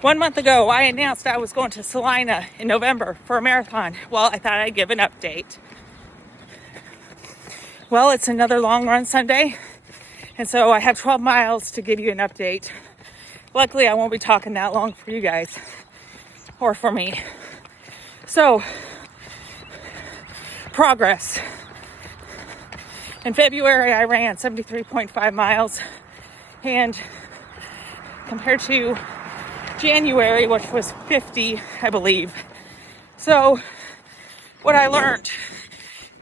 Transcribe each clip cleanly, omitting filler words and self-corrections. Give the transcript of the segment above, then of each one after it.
1 month ago, I announced I was going to Salina in November for a marathon. Well, I thought I'd give an update. Well, it's another long run Sunday, and so I have 12 miles to give you an update. Luckily, I won't be talking that long for you guys, or for me. So, progress. In February, I ran 73.5 miles, and compared to January, which was 50, I believe. So, what I learned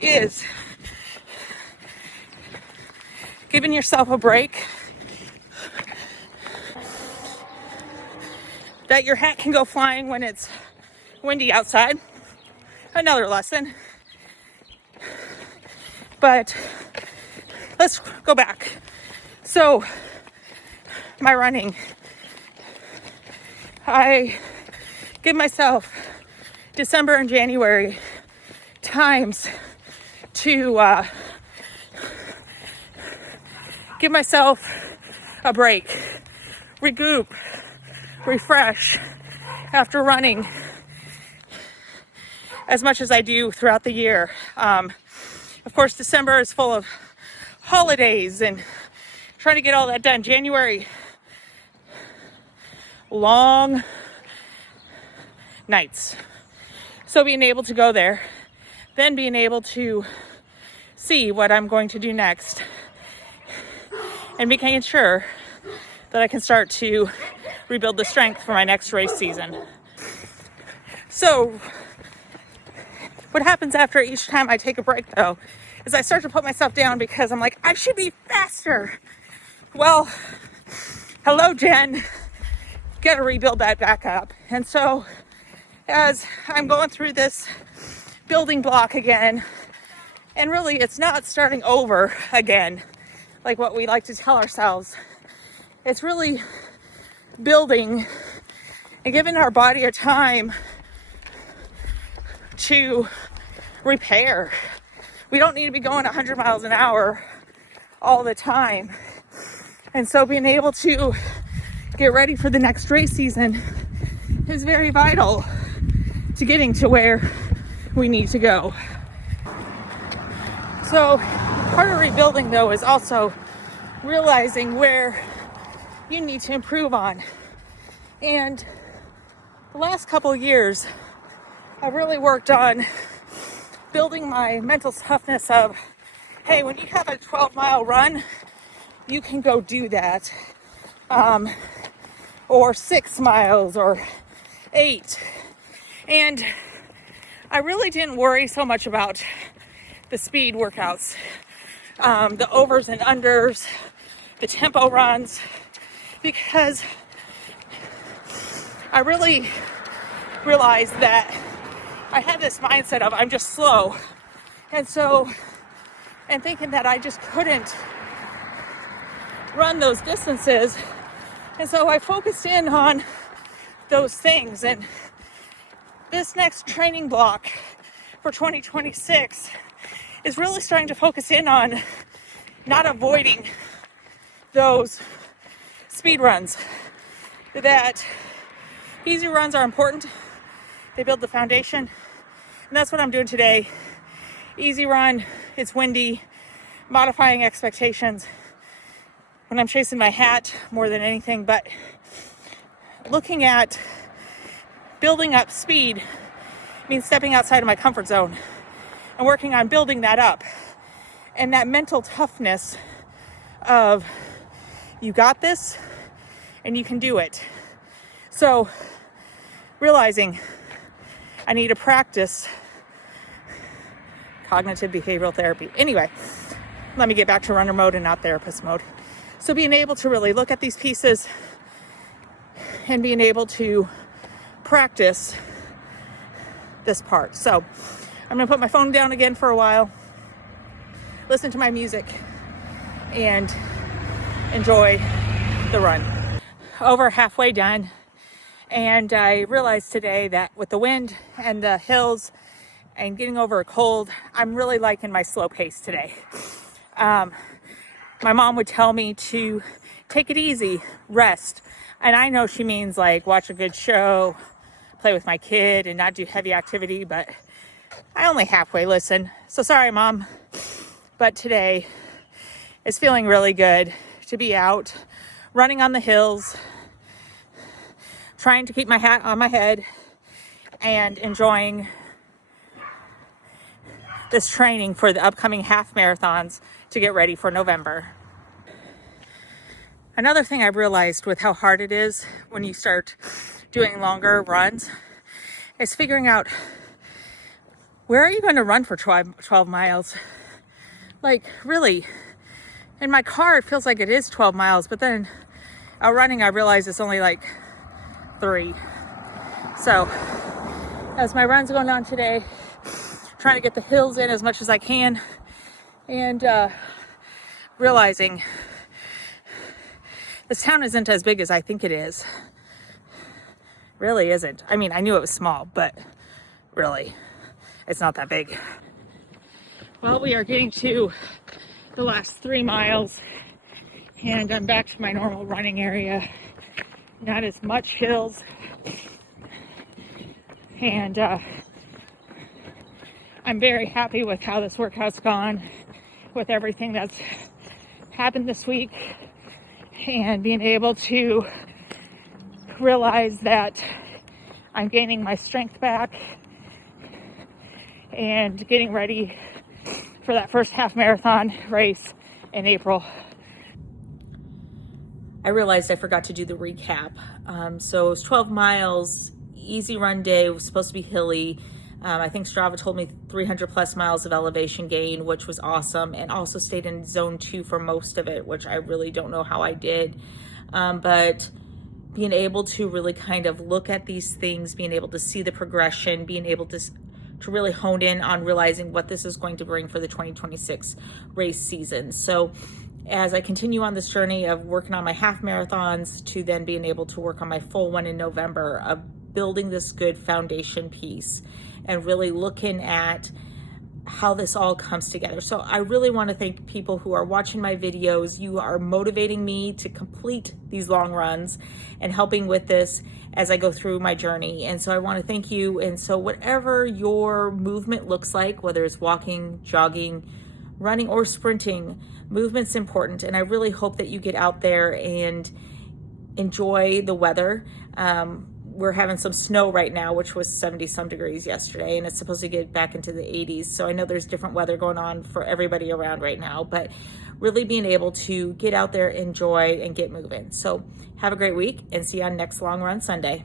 is giving yourself a break, that your hat can go flying when it's windy outside. Another lesson. But let's go back. So, my running. I give myself December and January times to give myself a break, regroup, refresh after running as much as I do throughout the year. Of course, December is full of holidays and trying to get all that done. January, long nights. So being able to go there, then being able to see what I'm going to do next, and making sure that I can start to rebuild the strength for my next race season. So what happens after each time I take a break, though, is I start to put myself down because I'm like, I should be faster. Well, hello, Jen. Got to rebuild that back up. And so as I'm going through this building block again, and really it's not starting over again, like what we like to tell ourselves. It's really building and giving our body a time to repair. We don't need to be going 100 miles an hour all the time. And so being able to get ready for the next race season is very vital to getting to where we need to go. So part of rebuilding, though, is also realizing where you need to improve on. And the last couple of years, I've really worked on building my mental toughness of, hey, when you have a 12-mile run, you can go do that. Or 6 miles or 8. And I really didn't worry so much about the speed workouts, the overs and unders, the tempo runs, because I really realized that I had this mindset of I'm just slow. And thinking that I just couldn't run those distances. And so I focused in on those things. And this next training block for 2026 is really starting to focus in on not avoiding those speed runs. That easy runs are important. They build the foundation. And that's what I'm doing today. Easy run, it's windy, modifying expectations when I'm chasing my hat more than anything, but looking at building up speed means stepping outside of my comfort zone and working on building that up. And that mental toughness of you got this and you can do it. So realizing I need to practice cognitive behavioral therapy. Anyway, let me get back to runner mode and not therapist mode. So being able to really look at these pieces and being able to practice this part. So I'm going to put my phone down again for a while, listen to my music, and enjoy the run. Over halfway done, and I realized today that with the wind and the hills and getting over a cold, I'm really liking my slow pace today. My mom would tell me to take it easy, rest. And I know she means like watch a good show, play with my kid, and not do heavy activity, but I only halfway listen. So sorry, Mom. But today is feeling really good to be out running on the hills, trying to keep my hat on my head, and enjoying this training for the upcoming half marathons to get ready for November. Another thing I've realized with how hard it is when you start doing longer runs is figuring out, where are you going to run for 12 miles? Like, really, in my car, it feels like it is 12 miles, but then out running, I realize it's only like 3. So as my run's going on today, trying to get the hills in as much as I can, and realizing this town isn't as big as I think it is. Really isn't. I mean, I knew it was small, but really, it's not that big. Well, we are getting to the last 3 miles, and I'm back to my normal running area. Not as much hills. And I'm very happy with how this workout's gone, with everything that's happened this week, and being able to realize that I'm gaining my strength back and getting ready for that first half marathon race in April. I realized I forgot to do the recap. So it was 12 miles, easy run day. It was supposed to be hilly. I think Strava told me 300 plus miles of elevation gain, which was awesome, and also stayed in zone 2 for most of it, which I really don't know how I did. But being able to really kind of look at these things, being able to see the progression, being able to really hone in on realizing what this is going to bring for the 2026 race season. So as I continue on this journey of working on my half marathons to then being able to work on my full one in November, of building this good foundation piece and really looking at how this all comes together. So I really want to thank people who are watching my videos. You are motivating me to complete these long runs and helping with this as I go through my journey. And so I want to thank you. And so whatever your movement looks like, whether it's walking, jogging, running, or sprinting, movement's important. And I really hope that you get out there and enjoy the weather. We're having some snow right now, which was 70 some degrees yesterday, and it's supposed to get back into the 80s. So I know there's different weather going on for everybody around right now, but really being able to get out there, enjoy, and get moving. So have a great week, and see you on next Long Run Sunday.